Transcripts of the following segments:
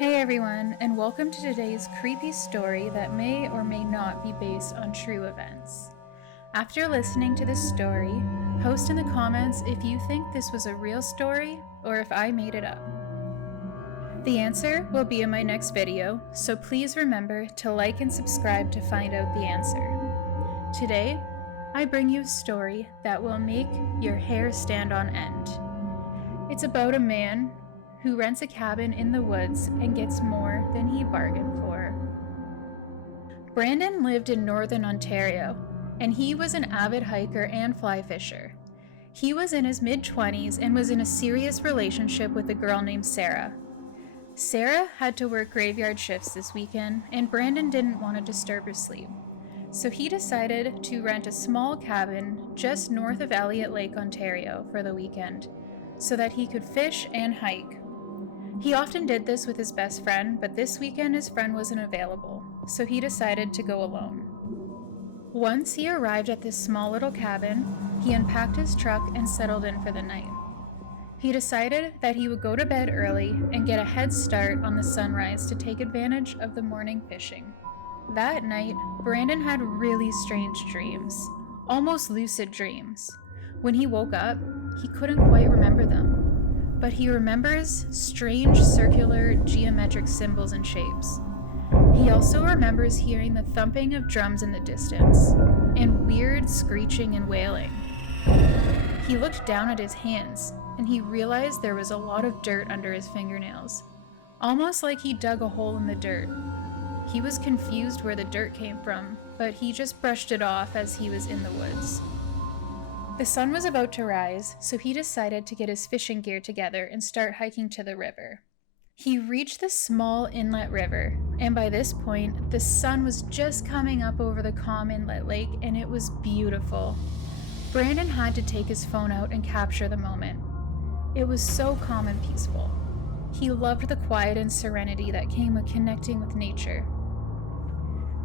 Hey everyone, and welcome to today's creepy story that may or may not be based on true events. After listening to this story, post in the comments if you think this was a real story or if I made it up. The answer will be in my next video, so please remember to like and subscribe to find out the answer. Today, I bring you a story that will make your hair stand on end. It's about a man who rents a cabin in the woods and gets more than he bargained for. Brandon lived in northern Ontario, and he was an avid hiker and fly fisher. He was in his mid-20s and was in a serious relationship with a girl named Sarah. Sarah had to work graveyard shifts this weekend, and Brandon didn't want to disturb her sleep. So he decided to rent a small cabin just north of Elliott Lake, Ontario for the weekend, so that he could fish and hike. He often did this with his best friend, but this weekend his friend wasn't available, so he decided to go alone. Once he arrived at this small little cabin, he unpacked his truck and settled in for the night. He decided that he would go to bed early and get a head start on the sunrise to take advantage of the morning fishing. That night, Brandon had really strange dreams, almost lucid dreams. When he woke up, he couldn't quite remember them. But he remembers strange circular geometric symbols and shapes. He also remembers hearing the thumping of drums in the distance, and weird screeching and wailing. He looked down at his hands, and he realized there was a lot of dirt under his fingernails, almost like he dug a hole in the dirt. He was confused where the dirt came from, but he just brushed it off as he was in the woods. The sun was about to rise, so he decided to get his fishing gear together and start hiking to the river. He reached the small inlet river, and by this point, the sun was just coming up over the calm inlet lake, and it was beautiful. Brandon had to take his phone out and capture the moment. It was so calm and peaceful. He loved the quiet and serenity that came with connecting with nature.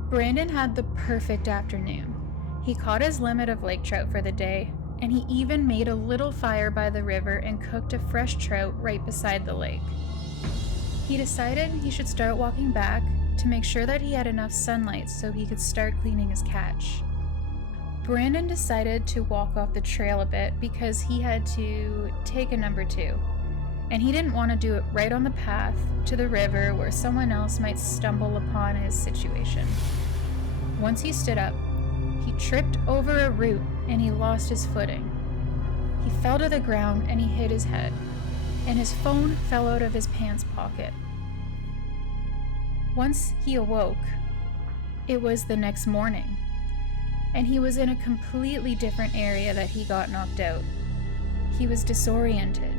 Brandon had the perfect afternoon. He caught his limit of lake trout for the day, and he even made a little fire by the river and cooked a fresh trout right beside the lake. He decided he should start walking back to make sure that he had enough sunlight so he could start cleaning his catch. Brandon decided to walk off the trail a bit because he had to take a number 2, and he didn't want to do it right on the path to the river where someone else might stumble upon his situation. Once he stood up, he tripped over a root and he lost his footing. He fell to the ground and he hit his head, and his phone fell out of his pants pocket. Once he awoke, it was the next morning, and he was in a completely different area that he got knocked out. He was disoriented.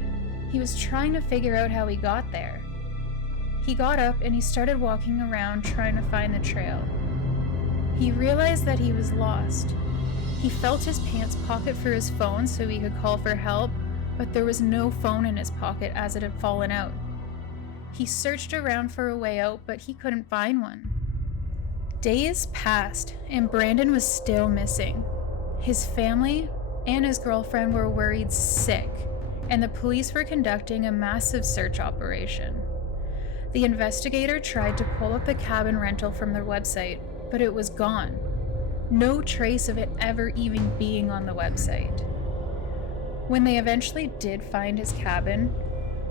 He was trying to figure out how he got there. He got up and he started walking around trying to find the trail. He realized that he was lost. He felt his pants pocket for his phone so he could call for help, but there was no phone in his pocket as it had fallen out. He searched around for a way out, but he couldn't find one. Days passed, and Brandon was still missing. His family and his girlfriend were worried sick, and the police were conducting a massive search operation. The investigator tried to pull up the cabin rental from their website, but it was gone. No trace of it ever even being on the website. When they eventually did find his cabin,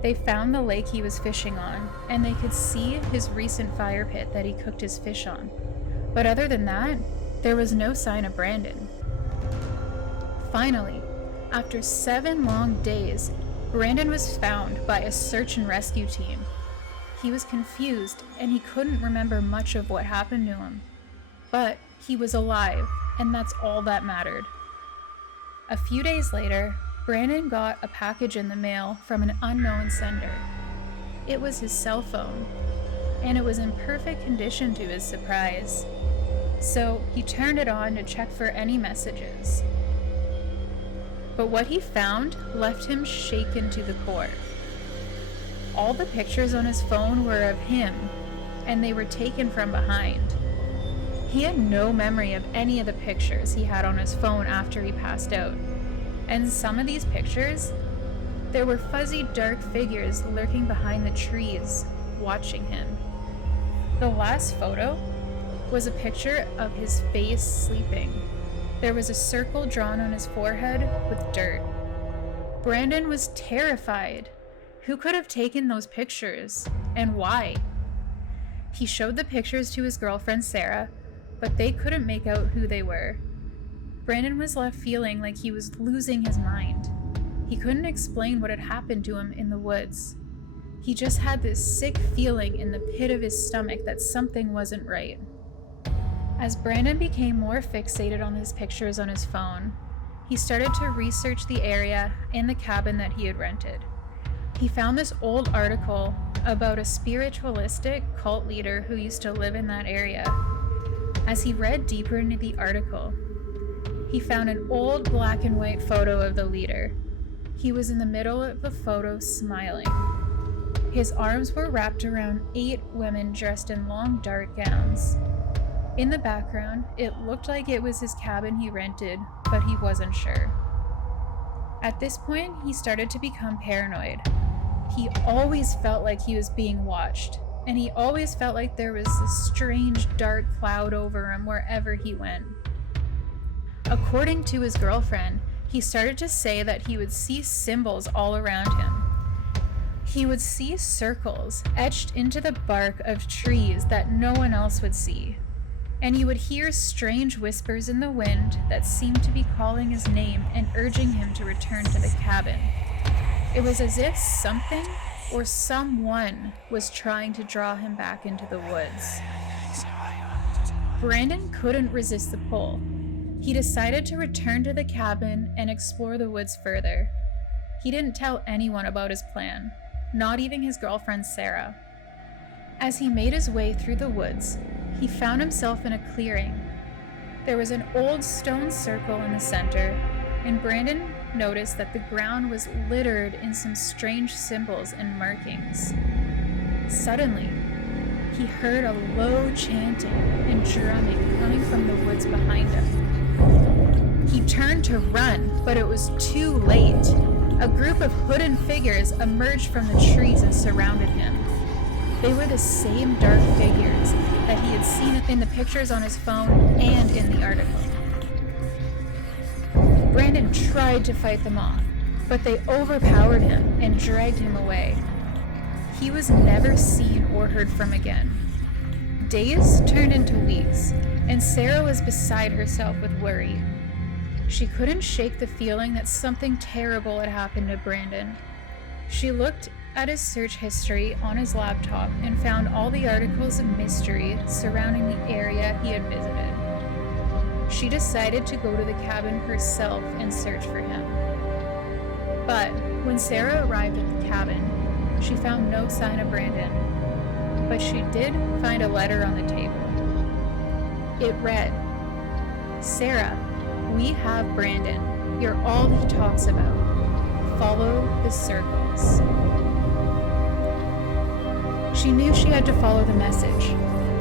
they found the lake he was fishing on, and they could see his recent fire pit that he cooked his fish on. But other than that, there was no sign of Brandon. Finally, after 7 long days, Brandon was found by a search and rescue team. He was confused, and he couldn't remember much of what happened to him. But he was alive, and that's all that mattered. A few days later, Brandon got a package in the mail from an unknown sender. It was his cell phone, and it was in perfect condition to his surprise. So he turned it on to check for any messages. But what he found left him shaken to the core. All the pictures on his phone were of him, and they were taken from behind. He had no memory of any of the pictures he had on his phone after he passed out. And some of these pictures, there were fuzzy dark figures lurking behind the trees, watching him. The last photo was a picture of his face sleeping. There was a circle drawn on his forehead with dirt. Brandon was terrified. Who could have taken those pictures, and why? He showed the pictures to his girlfriend Sarah, but they couldn't make out who they were. Brandon was left feeling like he was losing his mind. He couldn't explain what had happened to him in the woods. He just had this sick feeling in the pit of his stomach that something wasn't right. As Brandon became more fixated on his pictures on his phone, he started to research the area and the cabin that he had rented. He found this old article about a spiritualistic cult leader who used to live in that area. As he read deeper into the article, he found an old black and white photo of the leader. He was in the middle of the photo smiling. His arms were wrapped around 8 women dressed in long dark gowns. In the background, it looked like it was his cabin he rented, but he wasn't sure. At this point, he started to become paranoid. He always felt like he was being watched, and he always felt like there was this strange dark cloud over him wherever he went. According to his girlfriend, he started to say that he would see symbols all around him. He would see circles etched into the bark of trees that no one else would see. And he would hear strange whispers in the wind that seemed to be calling his name and urging him to return to the cabin. It was as if something or someone was trying to draw him back into the woods. Brandon couldn't resist the pull. He decided to return to the cabin and explore the woods further. He didn't tell anyone about his plan, not even his girlfriend Sarah. As he made his way through the woods, he found himself in a clearing. There was an old stone circle in the center, and Brandon noticed that the ground was littered in some strange symbols and markings. Suddenly, he heard a low chanting and drumming coming from the woods behind him. He turned to run, but it was too late. A group of hooded figures emerged from the trees and surrounded him. They were the same dark figures that he had seen in the pictures on his phone and in the article. Brandon tried to fight them off, but they overpowered him and dragged him away. He was never seen or heard from again. Days turned into weeks, and Sarah was beside herself with worry. She couldn't shake the feeling that something terrible had happened to Brandon. She looked at his search history on his laptop and found all the articles of mystery surrounding the area he had visited. She decided to go to the cabin herself and search for him. But when Sarah arrived at the cabin, she found no sign of Brandon. But she did find a letter on the table. It read, "Sarah, we have Brandon. You're all he talks about. Follow the circles." She knew she had to follow the message.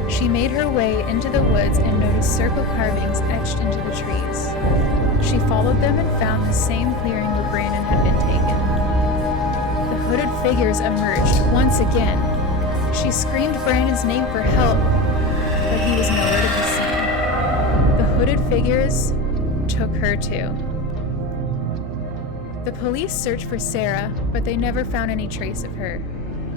She made her way into the woods and noticed circle carvings etched into the trees. She followed them and found the same clearing where Brandon had been taken. The hooded figures emerged once again. She screamed Brandon's name for help, but he was nowhere to be seen. The hooded figures took her too. The police searched for Sarah, but they never found any trace of her.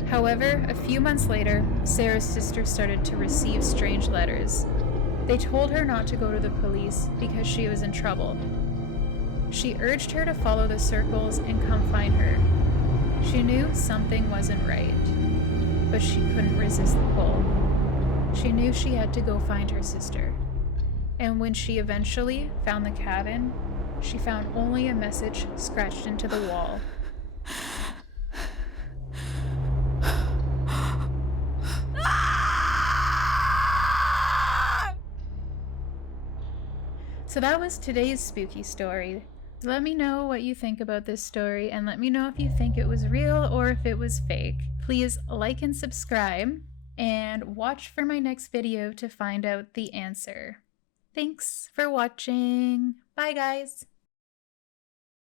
However, a few months later, Sarah's sister started to receive strange letters. They told her not to go to the police because she was in trouble. She urged her to follow the circles and come find her. She knew something wasn't right, but she couldn't resist the pull. She knew she had to go find her sister. And when she eventually found the cabin, she found only a message scratched into the wall. So that was today's spooky story. Let me know what you think about this story, and let me know if you think it was real or if it was fake. Please like and subscribe, and watch for my next video to find out the answer. Thanks for watching. Bye, guys.